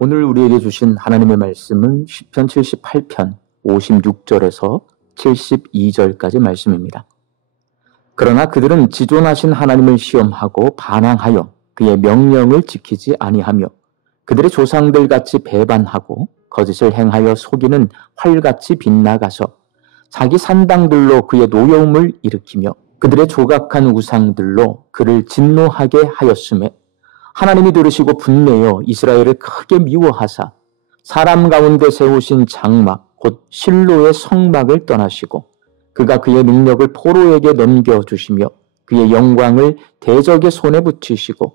오늘 우리에게 주신 하나님의 말씀은 시편 78편 56절에서 72절까지 말씀입니다. 그러나 그들은 지존하신 하나님을 시험하고 반항하여 그의 명령을 지키지 아니하며 그들의 조상들같이 배반하고 거짓을 행하여 속이는 활같이 빗나가서 자기 산당들로 그의 노여움을 일으키며 그들의 조각한 우상들로 그를 진노하게 하였음에 하나님이 들으시고 분내어 이스라엘을 크게 미워하사 사람 가운데 세우신 장막 곧 실로의 성막을 떠나시고 그가 그의 능력을 포로에게 넘겨주시며 그의 영광을 대적의 손에 붙이시고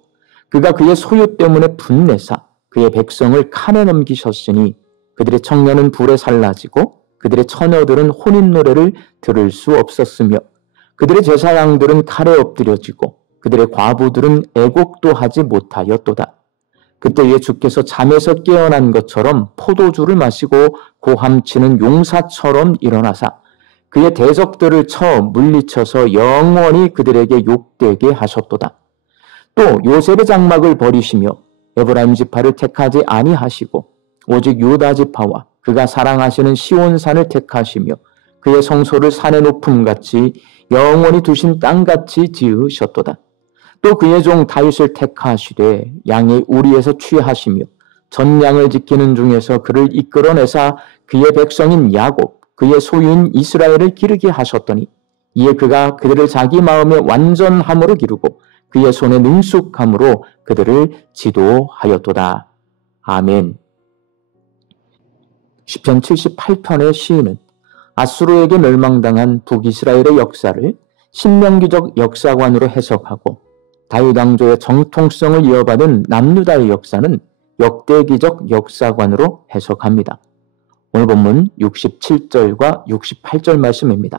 그가 그의 소유 때문에 분내사 그의 백성을 칼에 넘기셨으니 그들의 청년은 불에 살라지고 그들의 처녀들은 혼인 노래를 들을 수 없었으며 그들의 제사장들은 칼에 엎드려지고 그들의 과부들은 애곡도 하지 못하였도다. 그때에 주께서 잠에서 깨어난 것처럼 포도주를 마시고 고함치는 용사처럼 일어나사 그의 대적들을 쳐 물리쳐서 영원히 그들에게 욕되게 하셨도다. 또 요셉의 장막을 버리시며 에브라임 지파를 택하지 아니하시고 오직 유다 지파와 그가 사랑하시는 시온산을 택하시며 그의 성소를 산의 높음같이 영원히 두신 땅같이 지으셨도다. 또 그의 종 다윗을 택하시되 양의 우리에서 취하시며 전량을 지키는 중에서 그를 이끌어내사 그의 백성인 야곱 그의 소유인 이스라엘을 기르게 하셨더니 이에 그가 그들을 자기 마음의 완전함으로 기르고 그의 손의 능숙함으로 그들을 지도하였도다. 아멘. 시편 78편의 시인은 아수르에게 멸망당한 북이스라엘의 역사를 신명기적 역사관으로 해석하고 다윗 왕조의 정통성을 이어받은 남유다의 역사는 역대기적 역사관으로 해석합니다. 오늘 본문 67절과 68절 말씀입니다.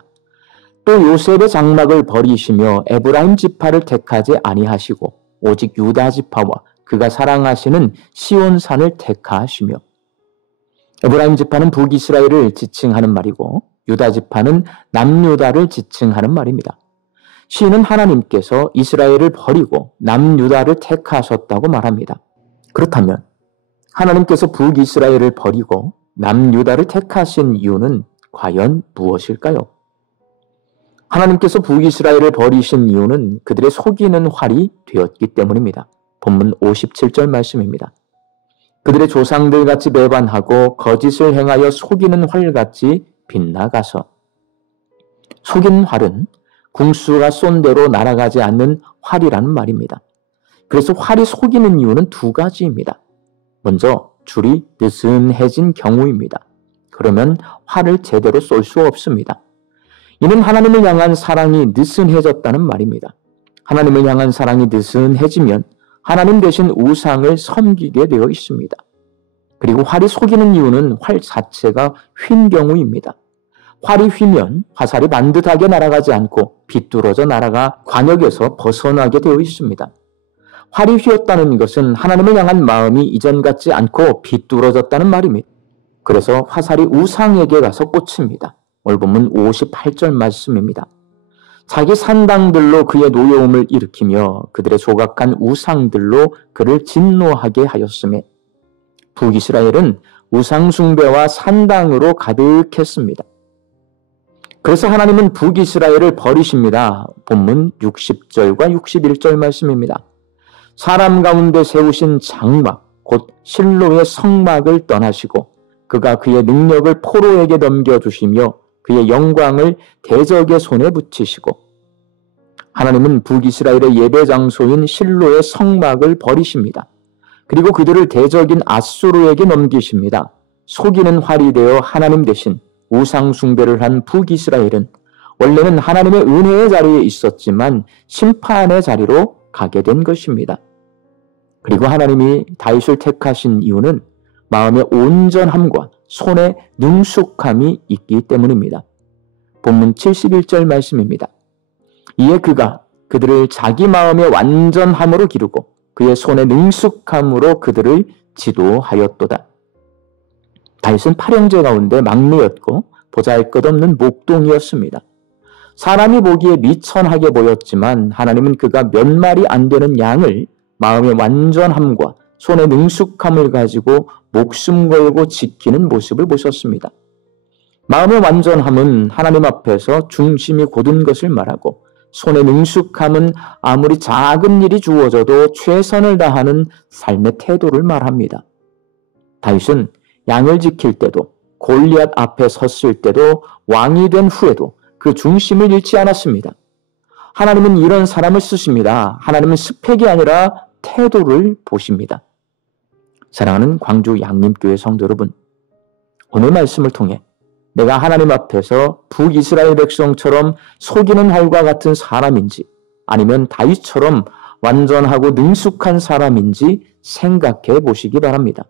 또 요셉의 장막을 버리시며 에브라임 지파를 택하지 아니하시고 오직 유다 지파와 그가 사랑하시는 시온산을 택하시며 에브라임 지파는 북이스라엘을 지칭하는 말이고 유다 지파는 남유다를 지칭하는 말입니다. 시인은 하나님께서 이스라엘을 버리고 남유다를 택하셨다고 말합니다. 그렇다면 하나님께서 북이스라엘을 버리고 남유다를 택하신 이유는 과연 무엇일까요? 하나님께서 북이스라엘을 버리신 이유는 그들의 속이는 활이 되었기 때문입니다. 본문 57절 말씀입니다. 그들의 조상들같이 배반하고 거짓을 행하여 속이는 활같이 빗나가서 속이는 활은 궁수가 쏜 대로 날아가지 않는 활이라는 말입니다. 그래서 활이 속이는 이유는 두 가지입니다. 먼저 줄이 느슨해진 경우입니다. 그러면 활을 제대로 쏠 수 없습니다. 이는 하나님을 향한 사랑이 느슨해졌다는 말입니다. 하나님을 향한 사랑이 느슨해지면 하나님 대신 우상을 섬기게 되어 있습니다. 그리고 활이 속이는 이유는 활 자체가 휜 경우입니다. 활이 휘면 화살이 반듯하게 날아가지 않고 비뚤어져 날아가 관역에서 벗어나게 되어 있습니다. 활이 휘었다는 것은 하나님을 향한 마음이 이전 같지 않고 비뚤어졌다는 말입니다. 그래서 화살이 우상에게 가서 꽂힙니다. 오늘 본문 58절 말씀입니다. 자기 산당들로 그의 노여움을 일으키며 그들의 조각한 우상들로 그를 진노하게 하였으며 북이스라엘은 우상 숭배와 산당으로 가득했습니다. 그래서 하나님은 북이스라엘을 버리십니다. 본문 60절과 61절 말씀입니다. 사람 가운데 세우신 장막 곧 실로의 성막을 떠나시고 그가 그의 능력을 포로에게 넘겨주시며 그의 영광을 대적의 손에 붙이시고 하나님은 북이스라엘의 예배 장소인 실로의 성막을 버리십니다. 그리고 그들을 대적인 아수르에게 넘기십니다. 속이는 활이 되어 하나님 대신 우상 숭배를 한 북이스라엘은 원래는 하나님의 은혜의 자리에 있었지만 심판의 자리로 가게 된 것입니다. 그리고 하나님이 다윗을 택하신 이유는 마음의 온전함과 손의 능숙함이 있기 때문입니다. 본문 71절 말씀입니다. 이에 그가 그들을 자기 마음의 완전함으로 기르고 그의 손의 능숙함으로 그들을 지도하였도다. 다윗은 8형제 가운데 막내였고 보잘것없는 목동이었습니다. 사람이 보기에 미천하게 보였지만 하나님은 그가 몇 마리 안 되는 양을 마음의 완전함과 손에 능숙함을 가지고 목숨 걸고 지키는 모습을 보셨습니다. 마음의 완전함은 하나님 앞에서 중심이 곧은 것을 말하고, 손의 능숙함은 아무리 작은 일이 주어져도 최선을 다하는 삶의 태도를 말합니다. 다윗은 양을 지킬 때도, 골리앗 앞에 섰을 때도, 왕이 된 후에도 그 중심을 잃지 않았습니다. 하나님은 이런 사람을 쓰십니다. 하나님은 스펙이 아니라 태도를 보십니다. 사랑하는 광주 양림교회 성도 여러분, 오늘 말씀을 통해 내가 하나님 앞에서 북이스라엘 백성처럼 속이는 활과 같은 사람인지, 아니면 다윗처럼 완전하고 능숙한 사람인지 생각해 보시기 바랍니다.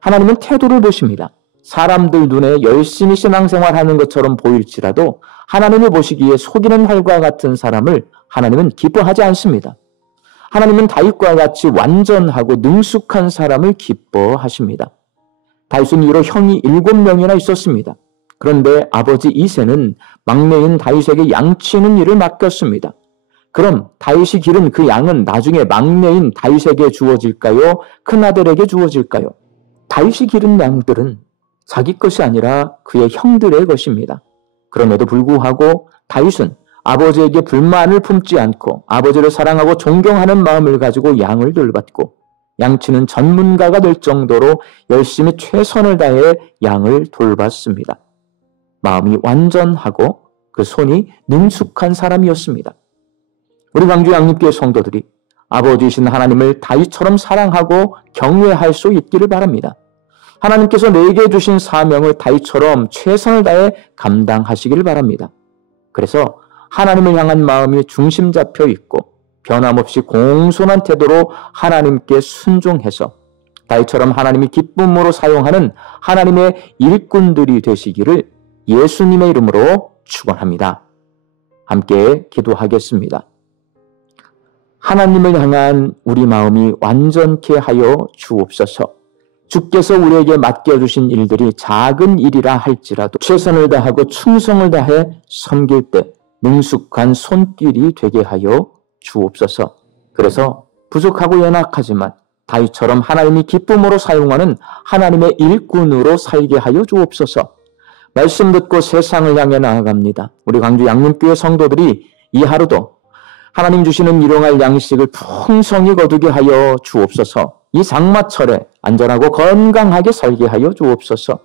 하나님은 태도를 보십니다. 사람들 눈에 열심히 신앙생활하는 것처럼 보일지라도 하나님이 보시기에 속이는 활과 같은 사람을 하나님은 기뻐하지 않습니다. 하나님은 다윗과 같이 완전하고 능숙한 사람을 기뻐하십니다. 다윗은 이로 형이 7명이나 있었습니다. 그런데 아버지 이새는 막내인 다윗에게 양치는 일을 맡겼습니다. 그럼 다윗이 기른 그 양은 나중에 막내인 다윗에게 주어질까요? 큰아들에게 주어질까요? 다윗이 기른 양들은 자기 것이 아니라 그의 형들의 것입니다. 그럼에도 불구하고 다윗은 아버지에게 불만을 품지 않고 아버지를 사랑하고 존경하는 마음을 가지고 양을 돌봤고, 양치는 전문가가 될 정도로 열심히 최선을 다해 양을 돌봤습니다. 마음이 완전하고 그 손이 능숙한 사람이었습니다. 우리 광주 양림교회 성도들이 아버지이신 하나님을 다윗처럼 사랑하고 경외할 수 있기를 바랍니다. 하나님께서 내게 주신 사명을 다윗처럼 최선을 다해 감당하시기를 바랍니다. 그래서 하나님을 향한 마음이 중심 잡혀 있고 변함없이 공손한 태도로 하나님께 순종해서 다윗처럼 하나님이 기쁨으로 사용하는 하나님의 일꾼들이 되시기를 예수님의 이름으로 축원합니다. 함께 기도하겠습니다. 하나님을 향한 우리 마음이 완전케 하여 주옵소서. 주께서 우리에게 맡겨주신 일들이 작은 일이라 할지라도 최선을 다하고 충성을 다해 섬길 때 능숙한 손길이 되게 하여 주옵소서. 그래서 부족하고 연약하지만 다윗처럼 하나님이 기쁨으로 사용하는 하나님의 일꾼으로 살게 하여 주옵소서. 말씀 듣고 세상을 향해 나아갑니다. 우리 광주 양림교회 성도들이 이 하루도 하나님 주시는 일용할 양식을 풍성히 거두게 하여 주옵소서. 이 장마철에 안전하고 건강하게 살게 하여 주옵소서.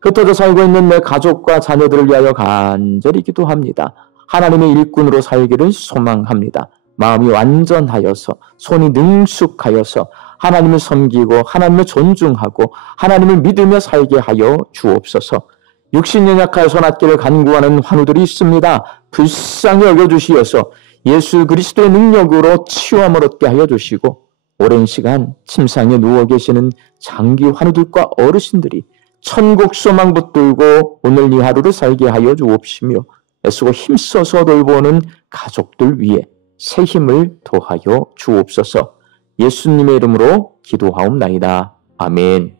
흩어져 살고 있는 내 가족과 자녀들을 위하여 간절히 기도합니다. 하나님의 일꾼으로 살기를 소망합니다. 마음이 완전하여서, 손이 능숙하여서 하나님을 섬기고 하나님을 존중하고 하나님을 믿으며 살게 하여 주옵소서. 육신 연약하여 손앗기를 간구하는 환우들이 있습니다. 불쌍히 여겨주시어서 예수 그리스도의 능력으로 치유함을 얻게 하여 주시고, 오랜 시간 침상에 누워 계시는 장기 환우들과 어르신들이 천국 소망 붙들고 오늘 이 하루를 살게 하여 주옵시며, 애쓰고 힘써서 돌보는 가족들 위해 새 힘을 더하여 주옵소서. 예수님의 이름으로 기도하옵나이다. 아멘.